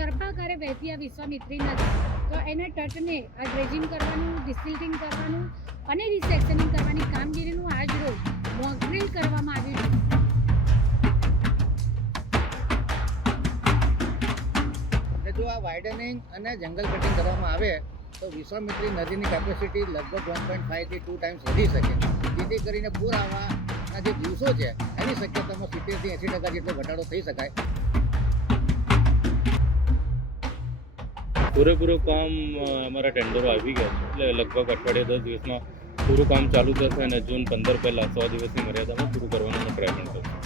સર્પાકારે વહેતી આ વિશ્વામિત્રી નદી તો એના તટને ડ્રેજિંગ કરવાનું ડિસિલ્ટિંગ કરવાનું અને રિસેક્શનિંગ કરવાની કામગીરીનું આજ રોજ મોકડ્રીલ કરવામાં આવ્યું છે. જો આ વાઇડનિંગ અને જંગલ કટિંગ કરવામાં આવે, તો વિશ્વામિત્રી નદીની કેપેસિટી લગભગ વન પોઈન્ટ ફાઈવથી ટુ ટાઈમ્સ વધી શકે. જેથી કરીને પૂર આવવાના જે દિવસો છે, એની શક્યતામાં સિત્તેરથી એંસી ટકા જેટલો ઘટાડો થઈ શકાય. પૂરેપૂરું કામ અમારા ટેન્ડરો આવી ગયા છે. એટલે લગભગ અઠવાડિયા દસ દિવસમાં પૂરું કામ ચાલુ થશે અને જૂન પંદર પહેલાં સો દિવસની મર્યાદામાં પૂરું કરવાનો પ્રયત્ન કરીશું.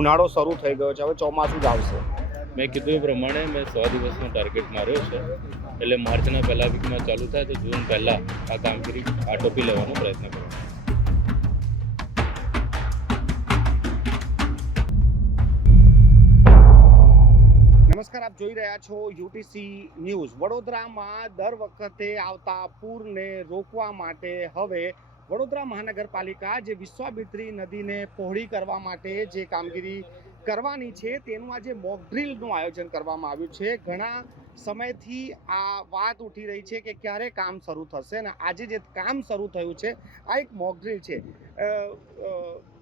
ઉનાળો શરૂ થઈ ગયો છે. હવે ચોમાસું જ આવશે. મેં કીધું એ પ્રમાણે મેં સો દિવસનો ટાર્ગેટ માર્યો છે. એટલે માર્ચના પહેલા વીકમાં ચાલુ થાય તો જૂન પહેલાં આ કામગીરી આટોપી લેવાનો પ્રયત્ન કરીશું. આપ જોઈ રહ્યા છો યુટીસી ન્યૂઝ. વડોદરામાં દર વખતે આવતા પૂરને રોકવા માટે હવે વડોદરા મહાનગરપાલિકા જે વિશ્વામિત્રી નદીને પહોળી કરવા માટે જે કામગીરી કરવાની છે, તેનું આજે મોક ડ્રીલનું આયોજન કરવામાં આવ્યું છે. ઘણા સમયથી આ વાત ઉઠી રહી છે કે ક્યારે કામ શરૂ થશે અને આજે જે કામ શરૂ થયું છે, આ એક મોક ડ્રીલ છે.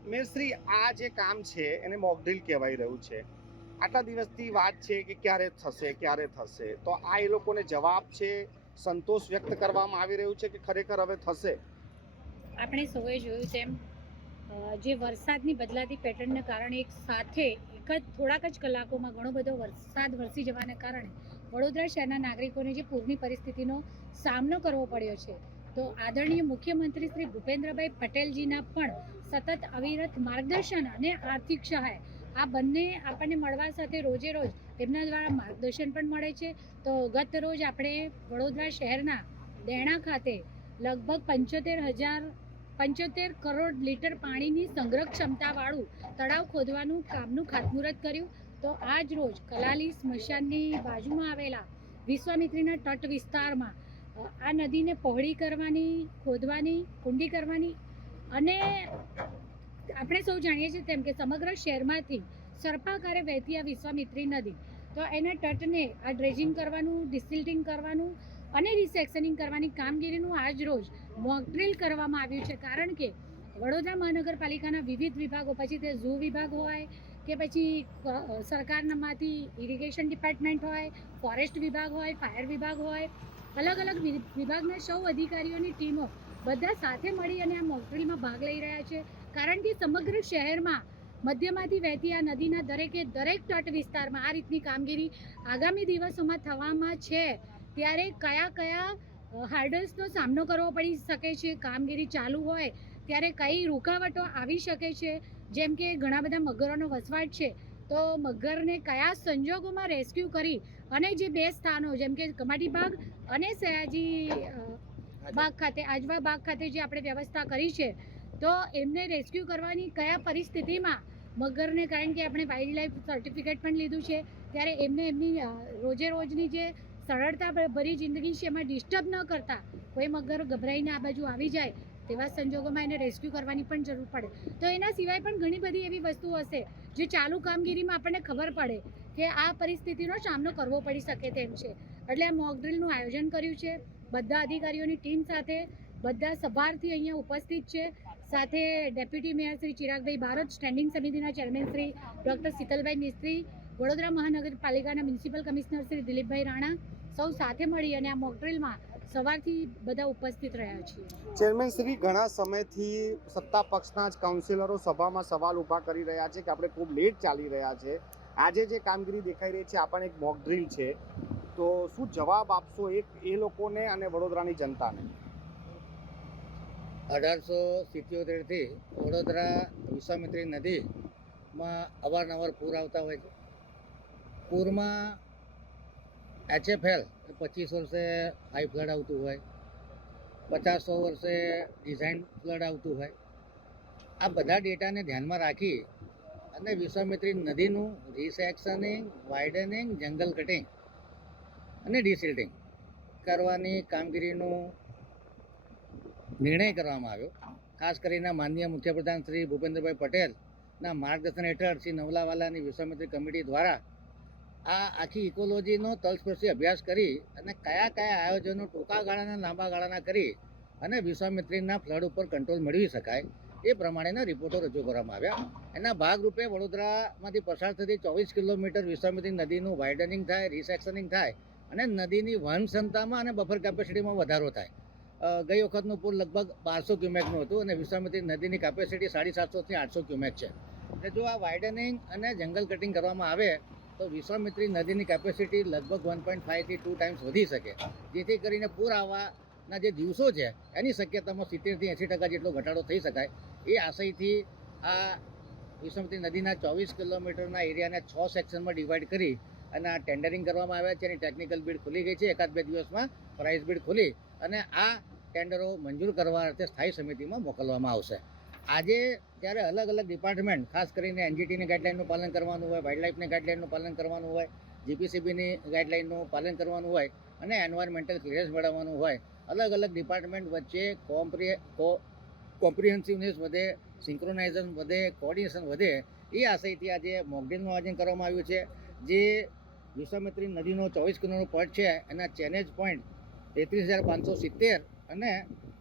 મેશ્રી આ જે કામ છે, એને મોક ડ્રીલ કહેવાય રહ્યું છે. આટલા દિવસથી વાત છે કે ક્યારે થશે ક્યારે થશે? તો આ એ લોકોને જવાબ છે, સંતોષ વ્યક્ત કરવામાં આવી રહ્યું છે કે ખરેખર હવે થશે? આપણે સૌએ જોયું તેમ જે વરસાદની બદલાતી પેટર્નને કારણે એક સાથે એક જ, થોડાક જ કલાકોમાં ઘણો બધો વરસાદ વરસી જવાને કારણે વડોદરા શહેરના નાગરિકોને જે પૂરની પરિસ્થિતિનો સામનો કરવો પડ્યો છે. તો આદરણીય મુખ્યમંત્રી શ્રી ભૂપેન્દ્રભાઈ પટેલજીના પણ સતત અવિરત માર્ગદર્શન અને આર્થિક સહાય આ બંને આપણને મળવા સાથે રોજે રોજ એમના દ્વારા માર્ગદર્શન પણ મળે છે. તો ગત રોજ આપણે વડોદરા શહેરના દેણા ખાતે લગભગ પંચોતેર હજાર, પંચોતેર કરોડ લીટર પાણીની સંગ્રહ ક્ષમતાવાળું તળાવ ખોદવાનું કામનું ખાતમુહૂર્ત કર્યું. તો આજ રોજ કલાલી સ્મશાનની બાજુમાં આવેલા વિશ્વામિત્રીના તટ વિસ્તારમાં આ નદીને પહોળી કરવાની, ખોદવાની, કુંડી કરવાની અને આપણે સૌ જાણીએ છીએ તેમ કે સમગ્ર શહેરમાંથી સર્પાકારે વહેતી આ વિશ્વામિત્રી નદી. તો એના તટને આ ડ્રેજિંગ કરવાનું ડિસિલ્ટિંગ કરવાનું અને રિસેક્શનિંગ કરવાની કામગીરીનું આજ રોજ મોકડ્રીલ કરવામાં આવ્યું છે. કારણ કે વડોદરા મહાનગરપાલિકાના વિવિધ વિભાગો, પછી તે ઝૂ વિભાગ હોય કે પછી સરકારનામાંથી ઇરિગેશન ડિપાર્ટમેન્ટ હોય, ફોરેસ્ટ વિભાગ હોય, ફાયર વિભાગ હોય, અલગ અલગ વિભાગના સૌ અધિકારીઓની ટીમો બધા સાથે મળી અને આ મોકડ્રીલમાં ભાગ લઈ રહ્યા છે. કારણ કે સમગ્ર શહેરમાં મધ્યમાંથી વહેતી આ નદીના દરેકે દરેક તટ વિસ્તારમાં આ રીતની કામગીરી આગામી દિવસોમાં થવામાં છે. ત્યારે કયા કયા હાર્ડલ્સનો સામનો કરવો પડી શકે છે કામગીરી ચાલુ હોય ત્યારે કઈ રૂકાવટો આવી શકે છે જેમ કે ઘણા બધા મગરોનો વસવાટ છે તો મગરને કયા સંજોગોમાં રેસ્ક્યુ કરી અને જે બે સ્થાનો જેમ કે કમાટી બાગ અને સયાજી બાગ ખાતે આજવા બાગ ખાતે જે આપણે વ્યવસ્થા કરી છે તો એમને રેસ્ક્યુ કરવાની કયા પરિસ્થિતિમાં મગરને કારણ કે આપણે વાઇલ્ડ લાઈફ સર્ટિફિકેટ પણ લીધું છે, ત્યારે એમને એમની રોજે રોજની જે સરળતા ભરી જિંદગી છે એમાં ડિસ્ટર્બ ન કરતા કોઈ મગર ગભરાઈને આ બાજુ આવી જાય તેવા સંજોગોમાં એને રેસ્ક્યુ કરવાની પણ જરૂર પડે. તો એના સિવાય પણ ઘણી બધી એવી વસ્તુઓ હશે જે ચાલુ કામગીરીમાં આપણને ખબર પડે કે આ પરિસ્થિતિનો સામનો કરવો પડી શકે તેમ છે. એટલે આ મોક ડ્રીલનું આયોજન કર્યું છે. બધા અધિકારીઓની ટીમ સાથે બધા સભારથી અહીંયા ઉપસ્થિત છે. સાથે deputy mayor Shri Chiragbhai Bharat standing સમિતિના ચેરમેન શ્રી ડૉક્ટર શીતલભાઈ મિસ્ત્રી, વડોદરા મહાનગરપાલિકાના મ્યુનિસિપલ કમિશનર શ્રી દિલીપભાઈ રાણા સૌ સાથે મળી અને આ મોકડ્રીલમાં સવારથી બધા ઉપસ્થિત રહ્યા છીએ. ચેરમેન શ્રી, ઘણા સમયથી સત્તા પક્ષના જ કાઉન્સિલરો સભામાં સવાલ ઊભા કરી રહ્યા છે કે આપણે ખૂબ લેટ ચાલી રહ્યા છે. આજે જે કામગીરી દેખાઈ રહી છે આપણને એક મોકડ્રીલ છે. તો શું જવાબ આપશો એક એ લોકોને અને વડોદરાની જનતાને? અઢારસો સિત્યોતેરથી વડોદરા વિશ્વામિત્રી નદીમાં અવારનવાર પૂર આવતા હોય છે. પૂરમાં એચએફએલ પચીસ વર્ષે હાઈ ફ્લડ આવતું હોય, પચાસ વર્ષે ડિઝાઇન ફ્લડ આવતું હોય. આ બધા ડેટાને ધ્યાનમાં રાખી અને વિશ્વામિત્રી નદીનું રિસેક્શનિંગ વાઇડનિંગ જંગલ કટિંગ અને ડિસિલ્ટિંગ કરવાની કામગીરીનો નિર્ણય કરવામાં આવ્યો. ખાસ કરીને માનનીય મુખ્યપ્રધાન શ્રી ભૂપેન્દ્રભાઈ પટેલના માર્ગદર્શન હેઠળ શ્રી નવલાવાલાની વિશ્વામિત્રી કમિટી દ્વારા આ આખી ઇકોલોજીનો તલસ્પર્શી અભ્યાસ કરી અને કયા કયા આયોજનો ટૂંકા ગાળાના, લાંબા ગાળાના કરી અને વિશ્વામિત્રીના ફ્લડ ઉપર કંટ્રોલ મેળવી શકાય એ પ્રમાણેના રિપોર્ટો રજૂ કરવામાં આવ્યા. એના ભાગરૂપે વડોદરામાંથી પસાર થતી ચોવીસ કિલોમીટર વિશ્વામિત્રી નદીનું વાઇડનિંગ થાય રિસેક્શનિંગ થાય અને નદીની વહન ક્ષમતામાં અને બફર કેપેસિટીમાં વધારો થાય. ગઈ વખતનું પુલ લગભગ બારસો ક્યુમેકનું હતું અને વિશ્વામિત્રી નદીની કેપેસિટી સાડી સાતસોથી આઠસો ક્યુમેક છે. એટલે જો આ વાઇડનિંગ અને જંગલ કટિંગ કરવામાં આવે, તો વિશ્વામિત્રી નદીની કેપેસિટી લગભગ વન પોઈન્ટ ફાઇવથી ટુ ટાઈમ્સ વધી શકે. જેથી કરીને પૂર આવવાના જે દિવસો છે, એની શક્યતામાં સિત્તેરથી એંસી ટકા જેટલો ઘટાડો થઈ શકાય. એ આશયથી આ વિશ્વામિત્રી નદીના ચોવીસ કિલોમીટરના એરિયાને છ સેક્શનમાં ડિવાઈડ કરી અને આ ટેન્ડરિંગ કરવામાં આવ્યા છે. એની ટેકનિકલ બીડ ખુલી ગઈ છે. એકાદ બે દિવસમાં પ્રાઇસ બીડ ખુલી અને આ ટેન્ડરો મંજૂર કરવા અર્થે સ્થાયી સમિતિમાં મોકલવામાં આવશે. આજે જ્યારે અલગ અલગ ડિપાર્ટમેન્ટ, ખાસ કરીને એનજીટીની ગાઈડલાઇનનું પાલન કરવાનું હોય વાઇલ્ડલાઇફની ગાઈડલાઇનનું પાલન કરવાનું હોય, જીપીસીબીની ગાઈડલાઇનનું પાલન કરવાનું હોય અને એન્વાયરમેન્ટલ ક્લિયરન્સ મેળવવાનું હોય, અલગ અલગ ડિપાર્ટમેન્ટ વચ્ચે કોમ્પ્રિ કોમ્પ્રિહેન્સિવનેસ વધે, સિંક્રોનાઇઝેશન વધે, કોઓર્ડિનેશન વધે, એ આશયથી આજે મોકડ્રીલનું આયોજન કરવામાં આવ્યું છે. જે વિશ્વામિત્રી નદીનો ચોવીસ કિલોમીટર પોઈન્ટ છે, એના ચેનેજ પોઈન્ટ તેત્રીસ હજાર પાંચસો સિત્તેર અને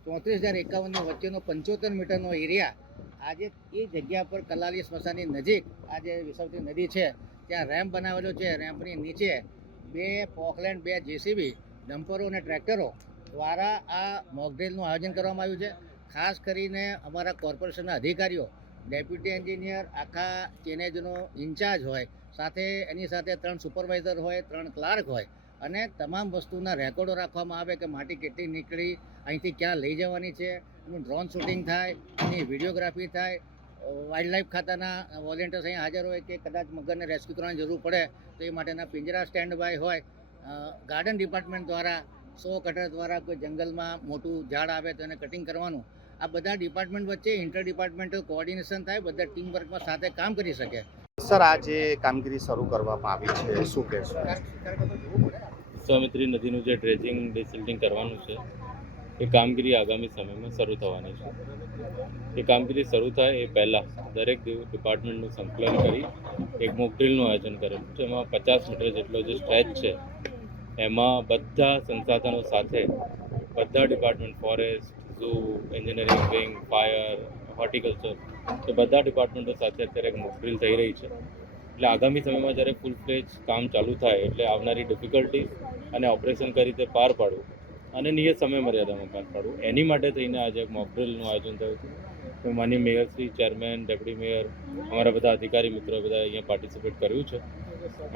ચોત્રીસ હજાર એકાવનની વચ્ચેનો પંચોતેર મીટરનો એરિયા આજે એ જગ્યા પર કલાલી સ્મશાનની નજીક આજે વિશ્વામિત્રી નદી છે. ત્યાં રેમ્પ બનાવેલો છે. રેમ્પની નીચે બે પોકલેન્ડ, બે જેસીબી ડમ્પરો અને ટ્રેક્ટરો દ્વારા આ મોકડ્રીલનું આયોજન કરવામાં આવ્યું છે. ખાસ કરીને અમારા કોર્પોરેશનના અધિકારીઓ, ડેપ્યુટી એન્જિનિયર, આખા ચેનેજનો ઇન્ચાર્જ હોય, સાથે એની સાથે ત્રણ સુપરવાઇઝર હોય, ત્રણ ક્લાર્ક હોય અને તમામ વસ્તુના રેકોર્ડો રાખવામાં આવે કે માટી કેટલી નીકળી અહીંથી ક્યાં લઈ જવાની છે એનું ડ્રોન શૂટિંગ થાય એની વિડીયોગ્રાફી થાય વાઇલ્ડ ખાતાના વોલેન્ટિયર્સ અહીં હાજર હોય કે કદાચ મગરને રેસ્ક્યુ કરવાની જરૂર પડે તો એ માટેના પિંજરા સ્ટેન્ડ બાય હોય ગાર્ડન ડિપાર્ટમેન્ટ દ્વારા સો કટર દ્વારા કોઈ જંગલમાં મોટું ઝાડ આવે તો એને કટિંગ કરવાનું આ બધા ડિપાર્ટમેન્ટ વચ્ચે ઇન્ટર ડિપાર્ટમેન્ટલ કોઓર્ડિનેશન થાય બધા ટીમ વર્કમાં સાથે કામ કરી શકે સર આ જે કામગીરી શરૂ કરવામાં આવી છે શું કહેશો વિશ્વામિત્રી નદીનું જે ડ્રેજિંગ ડિસિલ્ટિંગ કરવાનું છે, એ કામગીરી આગામી સમયમાં શરૂ થવાની છે. એ કામગીરી શરૂ થાય એ પહેલાં દરેક ડિપાર્ટમેન્ટનું સંકલન કરી એક મોકડ્રીલનું આયોજન કરેલું છે. એમાં પચાસ મીટર જેટલો જે સ્ટ્રેચ છે, એમાં બધા સંસાધનો સાથે બધા department forest zoo engineering wing fire horticulture એ બધા ડિપાર્ટમેન્ટો સાથે અત્યારે એક મોક ડ્રીલ થઈ રહી છે. એટલે આગામી સમયમાં જ્યારે ફૂલ ફ્લેજ કામ ચાલુ થાય એટલે આવનારી ડિફિકલ્ટી અને ઓપરેશન કઈ રીતે પાર પાડવું અને નિયત સમય મર્યાદામાં પાર પાડવું, એની માટે થઈને આજે એક મોકડ્રીલનું આયોજન થયું હતું. તો માન્ય mayor Shri chairman deputy mayor અમારા બધા અધિકારી મિત્રો બધા અહીંયા પાર્ટિસિપેટ કર્યું છે.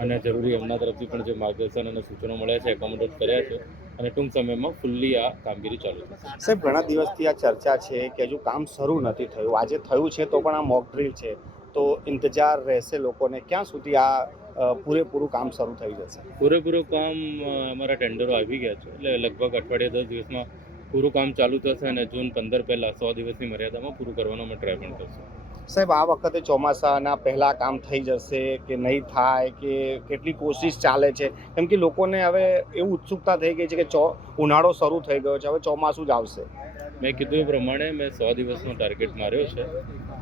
અને જરૂરી એમના તરફથી પણ જે માર્ગદર્શન અને સૂચનો મળ્યા છે એકોમોડેટ કર્યા છે અને ટૂંક સમયમાં ફૂલ્લી આ કામગીરી ચાલુ થશે. સાહેબ, ઘણા દિવસથી આ ચર્ચા છે કે હજુ કામ શરૂ નથી થયું. આજે થયું છે તો પણ આ મોક ડ્રીલ છે. તો ઇંતજાર રહેશે લોકોને. ક્યાં સુધી આ પૂરેપૂરું કામ શરૂ થઈ જશે? પૂરેપૂરું કામ અમારા ટેન્ડરો આવી ગયા છે. એટલે લગભગ અઠવાડિયે દસ દિવસમાં પૂરું કામ ચાલુ થશે અને જૂન પંદર પહેલાં સો દિવસની મર્યાદામાં પૂરું કરવાનો અમે ટ્રાય પણ કરશું. સાહેબ આ વખતે ચોમાસાના પહેલા કામ થઈ જશે કે નહીં થાય કે કેટલી કોશિશ ચાલે છે? કેમ કે લોકોને હવે એવું ઉત્સુકતા થઈ ગઈ છે કે ચો ઉનાળો શરૂ થઈ ગયો છે હવે ચોમાસું જ આવશે. મેં કીધું એ પ્રમાણે મેં સો દિવસનો ટાર્ગેટ માર્યો છે.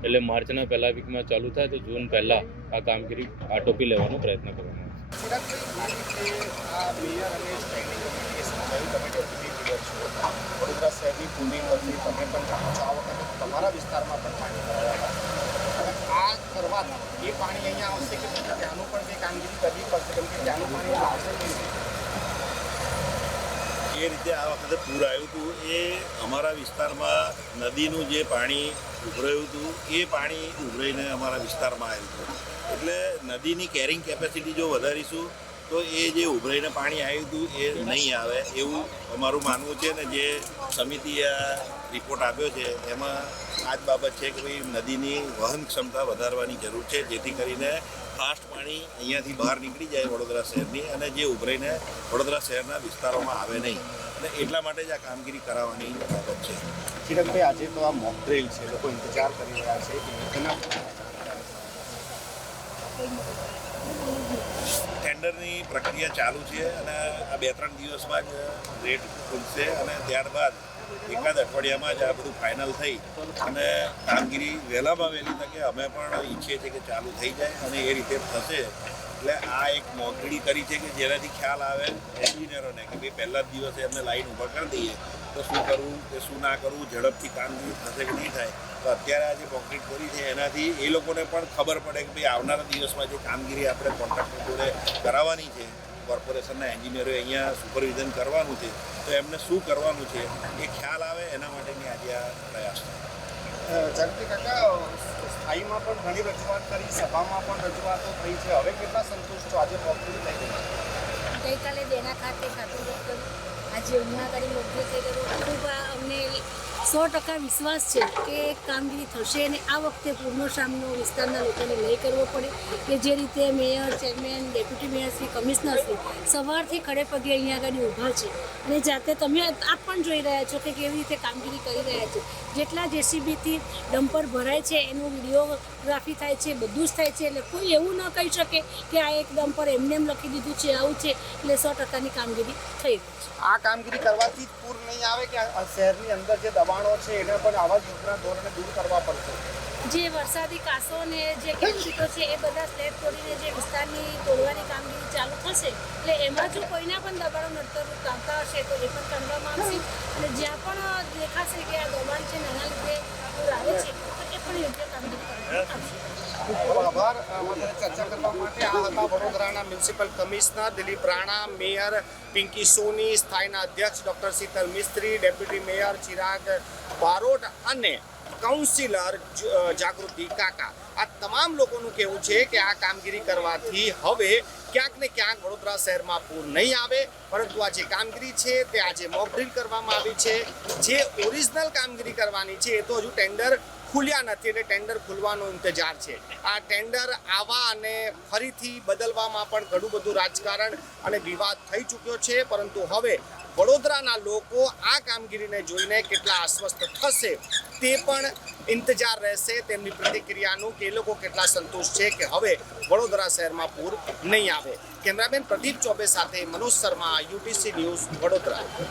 એટલે માર્ચના પહેલા વીકમાં ચાલુ થાય તો જૂન પહેલાં આ કામગીરી આટોપી લેવાનો પ્રયત્ન કરવામાં આવશે. આ આ એ રીતે આ વખતે પૂર આવ્યું હતું એ અમારા વિસ્તારમાં નદીનું જે પાણી ઉભરાયું હતું, એ પાણી ઉભરાઈને અમારા વિસ્તારમાં આવ્યું હતું. એટલે નદીની કેરિંગ કેપેસિટી જો વધારીશું, તો એ જે ઉભરાઈને પાણી આવ્યું હતું, એ નહીં આવે એવું અમારું માનવું છે ને જે સમિતિએ રિપોર્ટ આપ્યો છે, એમાં આ જ બાબત છે કે ભાઈ નદીની વહન ક્ષમતા વધારવાની જરૂર છે, જેથી કરીને ફાસ્ટ પાણી અહીંયાથી બહાર નીકળી જાય વડોદરા શહેરની અને જે ઉભરાઈને વડોદરા શહેરના વિસ્તારોમાં આવે નહીં. અને એટલા માટે જ આ કામગીરી કરાવવાની બાબત છે. ચિરકભાઈ આજે તો આ મોક ડ્રીલ છે, લોકો ઇંતજાર કરી રહ્યા છે ટેન્ડરની પ્રક્રિયા ચાલુ છે અને આ બે ત્રણ દિવસમાં જ રેટ ખુલશે અને ત્યારબાદ એકાદ અઠવાડિયામાં જ આ બધું ફાઇનલ થઈ અને કામગીરી વહેલામાં વહેલી તકે અમે પણ ઈચ્છીએ છીએ કે ચાલુ થઈ જાય અને એ રીતે થશે. એટલે આ એક મોકડી કરી છે કે જેનાથી ખ્યાલ આવે એન્જિનિયરોને કે ભાઈ પહેલા જ દિવસે એમને લાઈન ઊભા કરી દઈએ તો શું કરવું કે શું ના કરવું ઝડપથી કામગીરી થશે કે નહીં થાય તો અત્યારે આ જે કોન્ક્રીટ કરી છે એનાથી એ લોકોને પણ ખબર પડે કે ભાઈ આવનારા દિવસમાં જે કામગીરી આપણે કોન્ટ્રાક્ટર જોડે કરાવવાની છે કોર્પોરેશનના એન્જિનિયરોએ અહીંયા સુપરવિઝન કરવાનું છે તો એમને શું કરવાનું છે એ ખ્યાલ આવે એના માટેની આજે આ પ્રયાસ છે. જગતી કાકા સ્થાયીમાં પણ ઘણી રજૂઆત કરી સભામાં પણ રજૂઆતો થઈ છે. હવે કેટલા સંતુષ્ટ છો? આજે મોકલી થઈ ગઈ. ગઈકાલે દેના ખાતે કર્યું. આજે ઉમરા કરી મોકલી થઈ ગયું ખૂબ અમને સો ટકા વિશ્વાસ છે કે કામગીરી થશે અને આ વખતે પૂરનો સામનો વિસ્તારના લોકોને નહીં કરવો પડે કે જે રીતે mayor, chairman, deputy mayor Shri સવારથી ખડે પગે અહીંયા આગળ ઊભા છે. અને જાતે તમે આપ પણ જોઈ રહ્યા છો કે કેવી રીતે કામગીરી કરી રહ્યા છે. જેટલા જેસીબીથી ડમ્પર ભરાય છે, એનું વિડીયોગ્રાફી થાય છે, બધું જ થાય છે, એટલે કોઈ એવું ન કહી શકે કે આ એક ડમ્પર એમને એમ લખી દીધું છે, આવું છે, એટલે સો ટકાની કામગીરી થઈ રહી છે. આ કામગીરી કરવાથી પૂર નહીં આવે કે શહેરની અંદર જે દબાણો છે, એને પણ આવા જ યુદ્ધના ધોરણે દૂર કરવા પડશે. જે વરસાદી કાસો ને જે કેપસીટો છે, એ બધા સ્લેબ તોડીને જે વિસ્તારની તોડવાની કામગીરી ચાલુ થશે, એટલે એમાં જો કોઈના પણ દબાણો નડતરરૂપ આવતા હશે, તો એ પણ કરવામાં આવશે. અને જ્યાં પણ દેખાશે કે આ દબાણ છે નાના લીધે આવે છે, તો એ પણ યોગ્ય કામગીરી કરવામાં આવશે આભાર. ચર્ચા કરવા માટે આ હતા વડોદરાના municipal commissioner Dilip Rana, mayor Pinky Soni, સ્થાયીના અધ્યક્ષ doctor Shital Mistry, deputy mayor Chirag Barot અને કાઉન્સિલર જાગૃતિ કાકા. આ તમામ લોકોનું કહેવું છે કે આ કામગીરી કરવાથી હવે ક્યાંક ને ક્યાંક વડોદરા શહેરમાં પૂર નહીં આવે, પરંતુ આ જે કામગીરી છે તે આજે મોકડ્રીલ કરવામાં આવી છે. જે ઓરિજિનલ કામગીરી કરવાની છે એ તો હજુ ટેન્ડર ખુલ્યા નથી એટલે ટેન્ડર ખુલવાનો ઇંતજાર છે. આ ટેન્ડર આવા અને ફરીથી બદલવામાં પણ ઘણું બધું રાજકારણ અને વિવાદ થઈ ચૂક્યો છે. પરંતુ હવે વડોદરાના લોકો આ કામગીરીને જોઈને કેટલા આશ્વસ્ત થશે તે પણ ઇંતજાર રહેશે તેમની પ્રતિક્રિયાનું કે એ લોકો કેટલા સંતોષ છે કે હવે વડોદરા શહેરમાં પૂર નહીં આવે. કેમેરામેન પ્રદીપ ચોબે સાથે મનોજ શર્મા યુટીસી ન્યૂઝ વડોદરા.